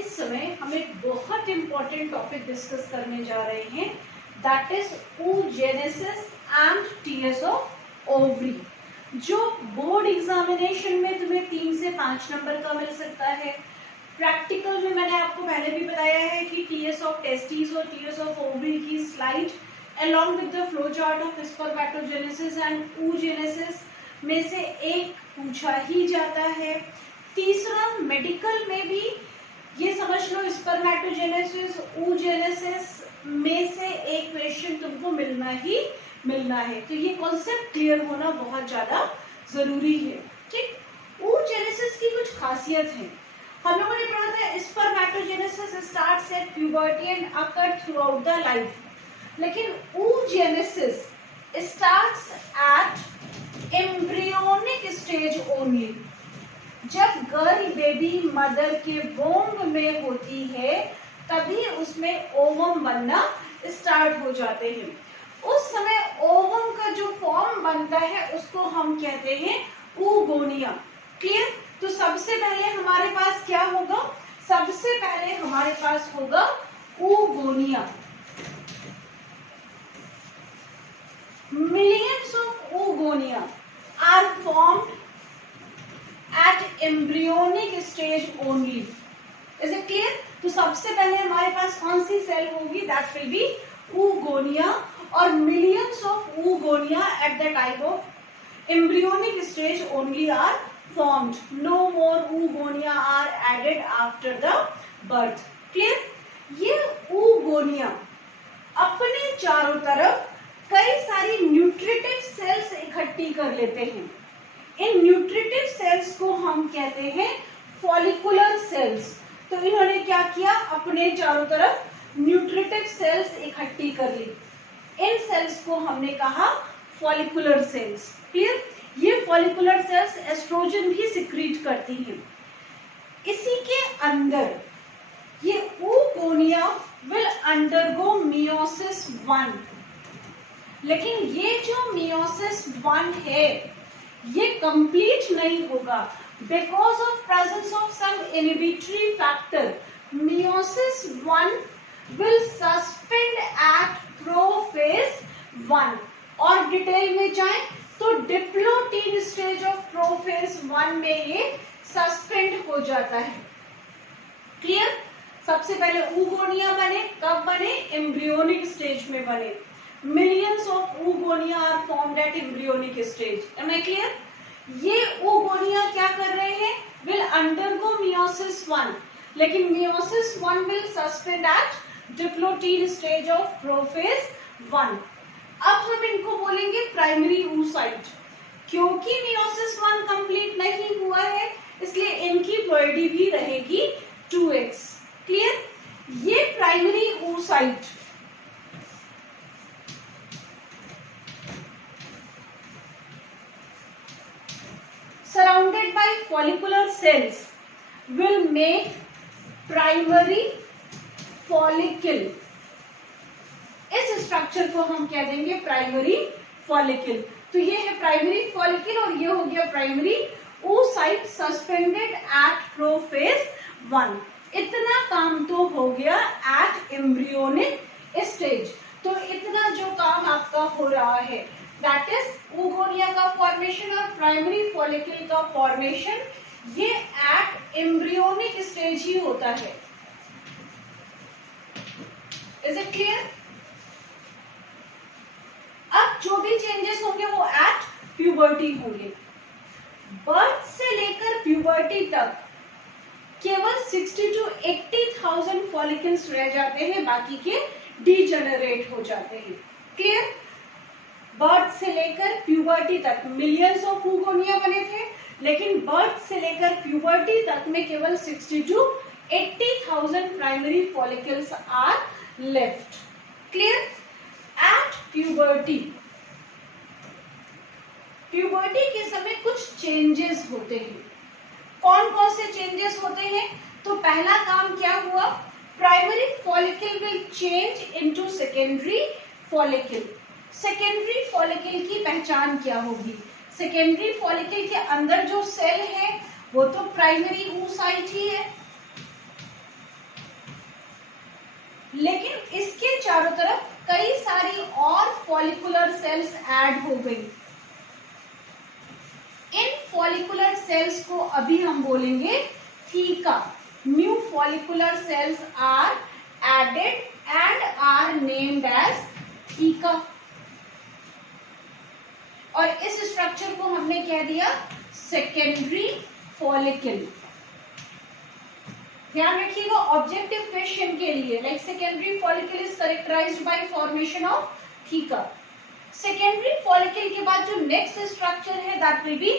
इस समय हम एक बहुत इंपॉर्टेंट टॉपिक डिस्कस करने जा रहे हैं, that is oogenesis and T S of, ovary board examination में तुम्हें 3 से 5 नंबर का मिल सकता है। प्रैक्टिकल में मैंने आपको पहले भी बताया है कि टीएस ऑफ टेस्टिस और टीएस ऑफ ओवरी की slide along with the flow chart of spermatogenesis and oogenesis में से एक पूछा ही जाता है। तीसरा, मेडिकल में भी ये समझ लो स्पर्मेटोजेनेसिस oogenesis में से एक क्वेश्चन तुमको मिलना ही मिलना है, तो ये कॉन्सेप्ट क्लियर होना बहुत ज्यादा जरूरी है। ठीक, oogenesis की कुछ खासियत है। हम लोगों ने पढ़ा था spermatogenesis starts at puberty and occur through out the life, लेकिन oogenesis starts at embryonic stage only। जब गर्ल बेबी मदर के वोम्ब में होती है तभी उसमें ओवम बनना स्टार्ट हो जाते हैं। उस समय ओवम का जो फॉर्म बनता है उसको हम कहते हैं oogonia। क्लियर? तो सबसे पहले हमारे पास क्या होगा? सबसे पहले हमारे पास होगा oogonia। Millions of oogonia are formed at embryonic stage only। Is it clear? तो सबसे पहले हमारे पास कौन सी सेल होगी? That will be oogonia, और millions of oogonia at the type of embryonic stage only are formed. No more oogonia are added after the birth। Clear? ये oogonia अपने चारों तरफ कई सारी न्यूट्रिटिव सेल्स इकट्ठी कर लेते हैं। इन न्यूट्रिटिव सेल्स को हम कहते हैं फॉलिकुलर सेल्स। तो इन्होंने क्या किया? अपने चारों तरफ न्यूट्रिटिव सेल्स इकट्ठी कर ली। इन सेल्स को हमने कहा फॉलिकुलर सेल्स। क्लियर? ये फॉलिकुलर सेल्स एस्ट्रोजन भी सिक्रीट करती हैं। इसी के अंदर ये oogonia विल अंडरगो मियोसिस 1, लेकिन ये जो मियोसिस 1 है ये कंप्लीट नहीं होगा because of presence of some inhibitory factor. Meiosis 1 will suspend at prophase 1, और डिटेल में जाएं तो डिप्लोटीन स्टेज ऑफ प्रोफेज 1 में ये सस्पेंड हो जाता है। क्लियर? सबसे पहले oogonia बने, कब बने? एम्ब्रियोनिक स्टेज में बने। Millions of oogonia are formed at embryonic stage। Am I clear? ये oogonia क्या कर रहे हैं? Will undergo meiosis 1, लेकिन meiosis 1 will suspend at diploid stage of prophase 1। अब हम इनको बोलेंगे प्राइमरी oocyte। क्योंकि meiosis 1 कंप्लीट नहीं हुआ है इसलिए इनकी प्लॉइडी भी रहेगी 2x। क्लियर? ये primary oocyte surrounded by follicular cells will make primary follicle। इस स्ट्रक्चर को हम कह देंगे प्राइमरी फॉलिकल। तो ये है प्राइमरी फॉलिकल और ये हो गया primary oocyte suspended at prophase 1। इतना काम तो हो गया एट एम्ब्रियोनिक स्टेज। तो इतना जो काम आपका हो रहा है दैट इज oogonia का फॉर्मेशन और प्राइमरी फॉलिकल का फॉर्मेशन, ये एट एम्ब्रियोनिक स्टेज ही होता है। Is it clear? अब जो भी चेंजेस होंगे वो एट प्यूबर्टी होंगे। बर्थ से लेकर प्यूबर्टी तक केवल 60 to 80,000 फॉलिकल्स रह जाते हैं, बाकी के डीजेनरेट हो जाते हैं। क्लियर? बर्थ से लेकर प्यूबर्टी तक मिलियंस ऑफ oogonia बने थे, लेकिन बर्थ से लेकर प्यूबर्टी तक में केवल 60 to 80,000 primary follicles are left. Clear? At puberty, puberty के समय कुछ चेंजेस होते हैं। कौन कौन से चेंजेस होते हैं? तो पहला काम क्या हुआ? Primary follicle will change into secondary follicle. Secondary follicle की पहचान क्या होगी? सेकेंडरी फॉलिकल के अंदर जो सेल है वो तो प्राइमरी oocyte ही है। लेकिन इसके चारों तरफ कई सारी और फॉलिकुलर सेल्स ऐड हो गई। इन फॉलिकुलर सेल्स को अभी हम बोलेंगे theca. New follicular cells are added and are named as theca. और इस स्ट्रक्चर को हमने कह दिया सेकेंडरी फॉलिकल। ध्यान रखिएगा ऑब्जेक्टिव क्वेश्चन के लिए, like secondary follicle is characterized by formation of theca. Secondary follicle के बाद जो नेक्स्ट स्ट्रक्चर है that will be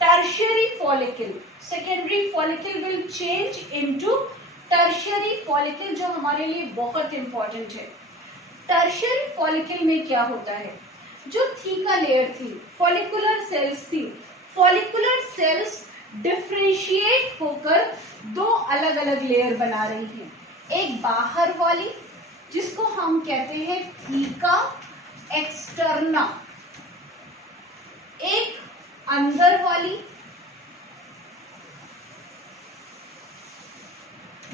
tertiary follicle. Secondary follicle will change into tertiary follicle, जो हमारे लिए बहुत इंपॉर्टेंट है। टर्शियरी फॉलिकल में क्या होता है, जो थीका लेयर थी, फॉलिकुलर सेल्स थी, फॉलिकुलर सेल्स डिफरेंशिएट होकर दो अलग अलग लेयर बना रही है। एक बाहर वाली जिसको हम कहते हैं थीका एक्सटर्ना, एक अंदर वाली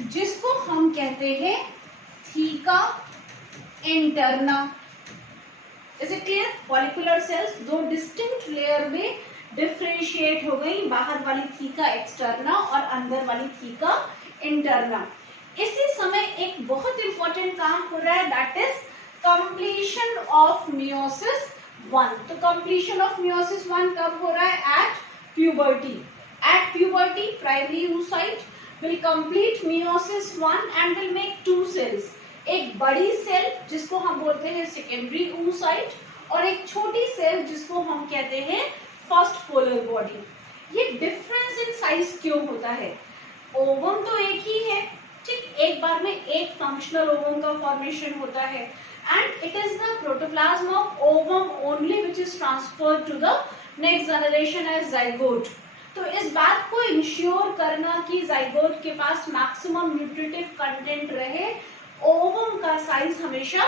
जिसको हम कहते हैं theca interna. Is it clear? Follicular cells दो डिस्टिंक्ट लेयर में डिफरेंशिएट हो गई, बाहर वाली थीका एक्सटर्ना और अंदर वाली थीका इंटरना। इसी समय एक बहुत इंपॉर्टेंट काम हो रहा है, that is completion of meiosis 1। तो कंप्लीशन ऑफ मियोसिस 1 कब हो रहा है? At puberty. At puberty primary oocyte will complete meiosis 1 and will make 2 cells। एक बड़ी सेल जिसको हम बोलते हैं सेकेंडरी oocyte और एक छोटी सेल जिसको हम कहते हैं फर्स्ट पोलर बॉडी। ये डिफरेंस इन साइज क्यों होता है? ओवम तो एक ही है, ठीक, एक बार में एक फंक्शनल ओवम का फॉर्मेशन होता है and it is the protoplasm of ovum only which is transferred to the next generation as zygote. तो इस बात को इंश्योर करना कि जाइगोट के पास मैक्सिमम न्यूट्रिटिव कंटेंट रहे, ओवम का साइज हमेशा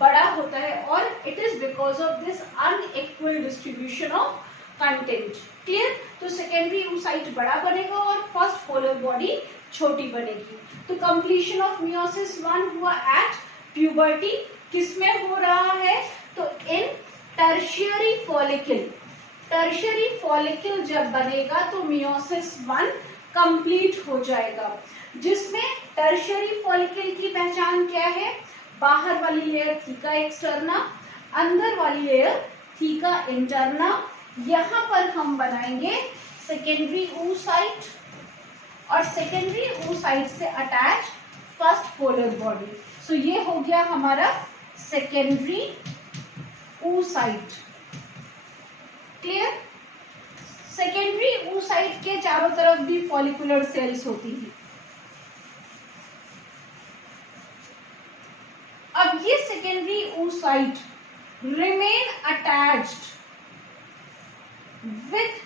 बड़ा होता है और it is because of this unequal distribution of content. Clear? तो सेकेंडरी oocyte बड़ा बनेगा और फर्स्ट पोलर बॉडी छोटी बनेगी। तो कंप्लीशन ऑफ मियोसिस 1 हुआ एट प्यूबर्टी। किसमें हो रहा है? तो इन टर्शियरी फॉलिकल। टर्शियरी फॉलिकल जब बनेगा तो मियोसिस 1 कंप्लीट हो जाएगा, जिसमें टर्शियरी फॉलिकल की पहचान क्या है? बाहर वाली लेयर थीका एक्सटर्ना, अंदर वाली लेयर थीका इंटरना। यहाँ पर हम बनाएंगे सेकेंडरी oocyte और सेकेंडरी oocyte से अटैच फर्स्ट पोलर बॉडी। सो ये हो गया हमारा secondary oocyte। Clear? Secondary oocyte के चारों तरफ भी फॉलिकुलर सेल्स होती हैं। अब ये secondary oocyte remain attached with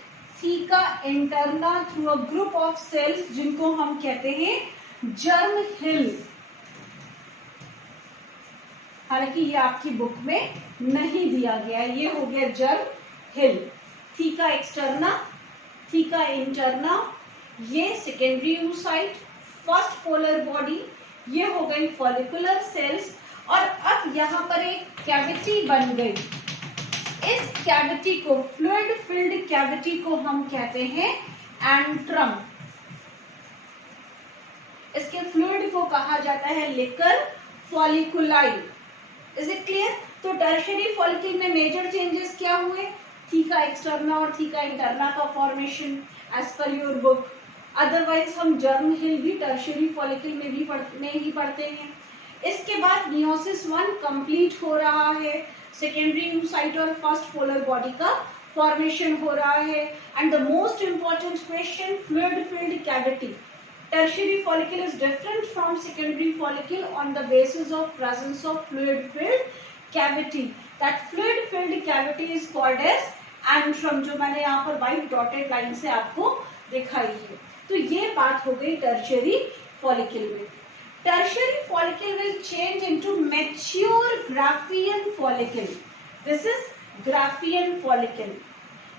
theca interna through a group of cells जिनको हम कहते हैं जर्म हिल। हालांकि ये आपकी बुक में नहीं दिया गया, ये हो गया जर्म हिल। थीका एक्सटर्ना, थीका इंटरना, ये secondary oocyte, first polar body, ये हो गई फॉलिकुलर सेल्स। और अब यहाँ पर एक कैविटी बन गई। इस कैविटी को, फ्लूइड फिल्ड कैविटी को हम कहते हैं एंट्रम। इसके फ्लूइड को कहा जाता है liquor folliculi. Is it clear? तो टर्शियरी फॉलिकल में मेजर चेंजेस क्या हुए? थीका एक्सटर्ना और थीका इंटरना का formation as per your book. Otherwise हम जर्म हिल भी टर्शियरी फॉलिकल में ही पढ़ते हैं। इसके बाद मियोसिस 1 कंप्लीट हो रहा है, सेकेंडरी oocyte और फर्स्ट पोलर बॉडी का फॉर्मेशन हो रहा है। And the most important question, fluid filled cavity. Tertiary follicle is different from secondary follicle on the basis of presence of fluid filled cavity. That fluid filled cavity is called as antrum, जो मैंने यहाँ पर white dotted line से आपको दिखाई है। तो ये बात हो गई tertiary follicle में। Tertiary follicle will change into mature Graafian follicle. This is Graafian follicle.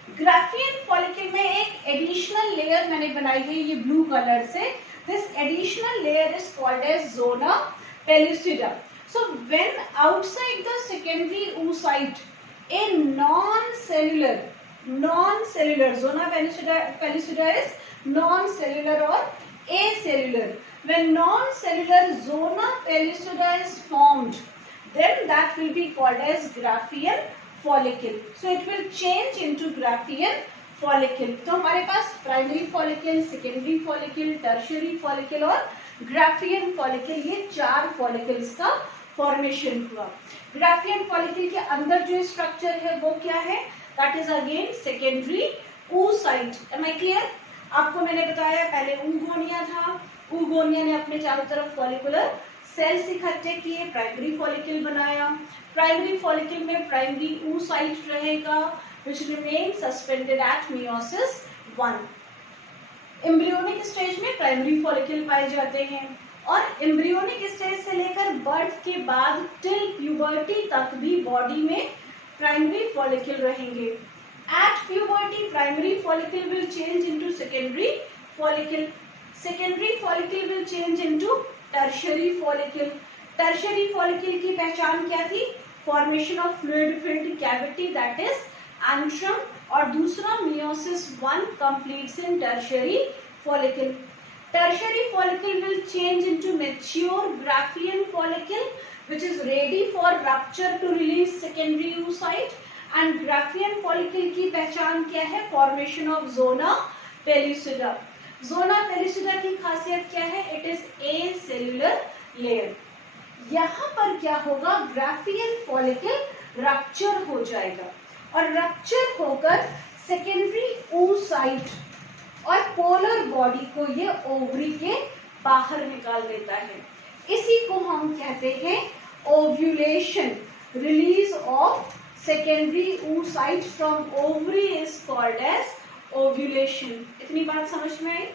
Graafian follicle में एक एडिशनल लेयर मैंने बनाई है ये ब्लू कलर से। This additional layer is called as zona pellucida. So when outside the secondary oocyte, a non-cellular zona pellucida is non-cellular or acellular. When non-cellular zona pellucida is formed, then that will be called as Graafian follicle. So it will change into Graafian follicle. तो हमारे पास primary follicle, secondary follicle, tertiary follicle और Graafian follicle, ये 4 follicles का formation हुआ. Graafian follicle के अंदर जो स्ट्रक्चर है वो क्या है? That is again secondary oocyte. Am I clear? आपको मैंने बताया पहले ऊगोनिया था. ऊगोनिया ने अपने चारों तरफ फॉलिकुलर सेल्स इकट्ठे किए, प्राइमरी फॉलिकल बनाया. प्राइमरी फॉलिकल में प्राइमरी oocyte रहेगा which remain suspended at meiosis 1. Embryonic stage में प्राइमरी फॉलिकल पाए जाते हैं और एम्ब्रियोनिक स्टेज से लेकर बर्थ के बाद टिल प्यूबर्टी तक भी बॉडी में प्राइमरी फॉलिकल रहेंगे. At puberty primary follicle will change into secondary follicle. Secondary follicle will change into tertiary follicle. Tertiary follicle की पहचान क्या थी? Formation of fluid filled cavity that is antrum, और दूसरा meiosis 1 completes in tertiary follicle. Tertiary follicle will change into mature Graafian follicle which is ready for rupture to release secondary oocyte. And Graafian follicle की पहचान क्या है? Formation of zona pellucida. Zona pellucida की खासियत क्या है? It is acellular layer. यहाँ पर क्या होगा? Graafian follicle rupture हो जाएगा और रप्चर होकर सेकेंडरी oocyte और पोलर बॉडी को ये ओवरी के बाहर निकाल देता है. इसी को हम कहते हैं ovulation. Release of secondary oocyte from ovary is called as ovulation. इतनी बात समझ में आई?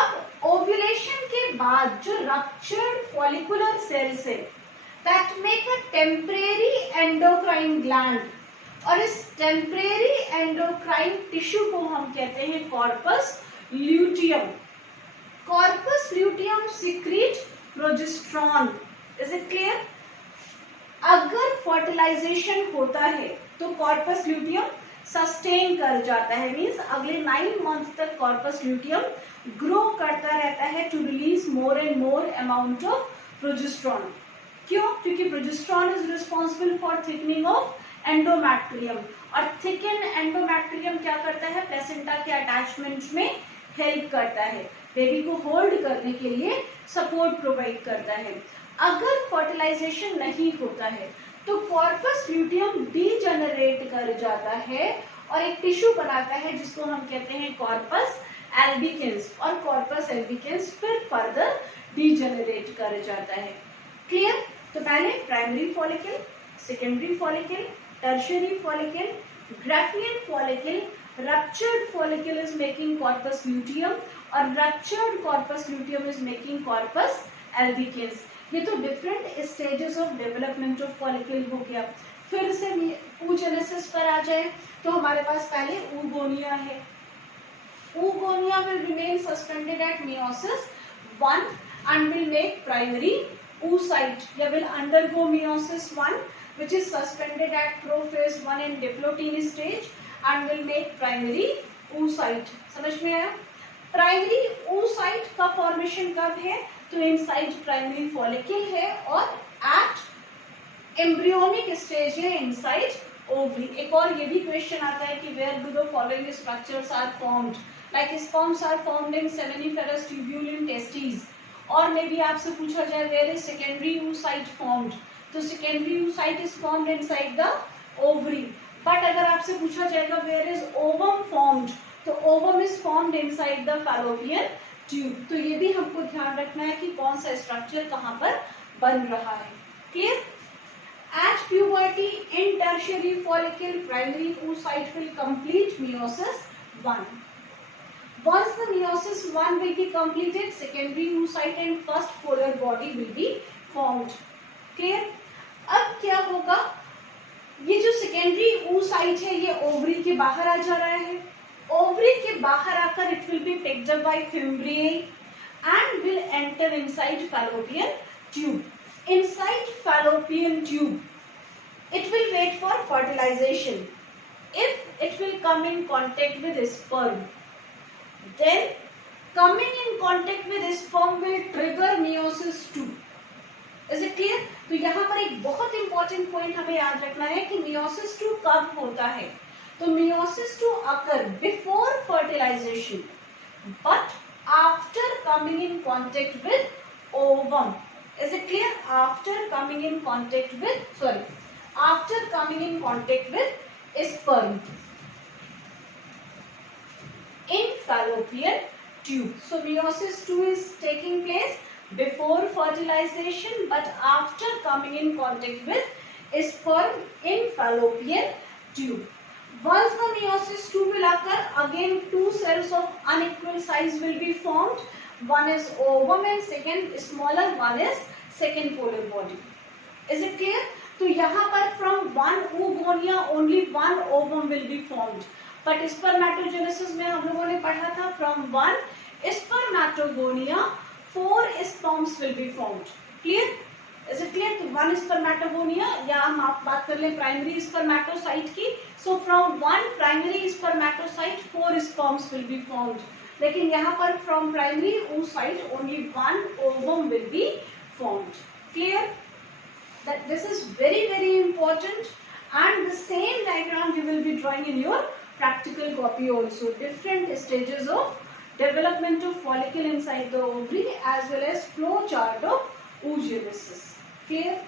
अब ओव्यूलेशन के बाद जो रप्चर्ड फॉलिकुलर सेल्स है that make a temporary endocrine gland, और इस टेम्परेरी एंडोक्राइन टिश्यू को हम कहते हैं corpus luteum. Corpus luteum secrete progesterone. Is it clear? अगर फर्टिलाइजेशन होता है तो कॉर्पस ल्यूटियम सस्टेन कर जाता है, मींस अगले 9 मंथ तक कॉर्पस ल्यूटियम ग्रो करता रहता है to release more and more amount of progesterone. क्यों? क्योंकि progesterone is responsible for thickening of endometrium, और थिकन एंडोमैट्रियम क्या करता है? प्लेसेंटा के अटैचमेंट में हेल्प करता है, बेबी को होल्ड करने के लिए सपोर्ट प्रोवाइड करता है. अगर फर्टिलाइजेशन नहीं होता है तो कॉर्पस ल्यूटियम डीजेनरेट कर जाता है और एक टिश्यू बनाता है जिसको हम कहते हैं कॉर्पस एल्बिकेंस, और कॉर्पस एल्बिकेंस फिर फर्दर डीजेनरेट कर जाता है. क्लियर? तो पहले primary follicle, secondary follicle, tertiary follicle, Graafian follicle, ruptured follicle is making corpus luteum और ruptured corpus luteum is making corpus albicans. ये तो different stages of development of follicle हो गया. फिर से oogenesis पर आ जाए तो हमारे पास पहले oogonia है. oogonia will remain suspended at meiosis 1 and will make primary oocyte, या will undergo meiosis 1 which is suspended at prophase 1 in diplotene stage and will make primary oocyte. समझ में आया? प्राइमरी oocyte का फॉर्मेशन कब है? तो inside primary follicle है और एट एम्ब्रियोनिक स्टेज है इनसाइड ओवरी. एक और ये भी क्वेश्चन आता है कि where do the following structures are formed, like sperms are formed in seminiferous tubule in testis, और मे बी आपसे पूछा जाए where is secondary oocyte formed, तो secondary oocyte is formed inside the ovary. But अगर आपसे पूछा जाएगा where is ovum formed, तो ovum is formed inside the fallopian tube. तो ये भी हमको ध्यान रखना है कि कौन सा स्ट्रक्चर कहाँ पर बन रहा है. Clear? At puberty in tertiary follicle primary oocyte will complete meiosis 1. Once the meiosis 1 will be completed, secondary oocyte and first polar body will be formed. Clear? अब क्या होगा? ये जो सेकेंडरी oocyte है ये ओवरी के बाहर आ जा रहा है. ओवरी के बाहर आकर it will be picked up by fimbriae and will enter inside fallopian tube. Inside fallopian tube, it will wait for fertilization. If it will come in contact with sperm, then coming in contact with sperm will trigger meiosis 2. Is it clear? तो यहाँ पर एक बहुत important point हमें याद रखना है कि meiosis 2 कब होता है. तो meiosis 2 occur before fertilization, but after coming in contact with ovum. Is it clear? After coming in contact with sperm in fallopian tube. So meiosis 2 is taking place before fertilization, but after coming in contact with sperm in fallopian tube. Once the meiosis 2 will occur, again two cells of unequal size will be formed. One is ovum and second smaller one is second polar body. Is it clear? तो यहाँ पर from one oogonia only one ovum will be formed. But spermatogenesis में हम लोगों ने पढ़ा था from one spermatogonia 4 sperms will be formed. Clear? Is it clear? तो one spermatogonia या हम आप बात कर लें primary spermatocyte की. So from one primary spermatocyte 4 sperms will be formed. लेकिन यहाँ पर from primary oocyte only one ovum will be formed. Clear? That this is very very important, and the same diagram you will be drawing in your practical copy also. Different stages of development of follicle inside the ovary as well as flow chart of oogenesis. Clear?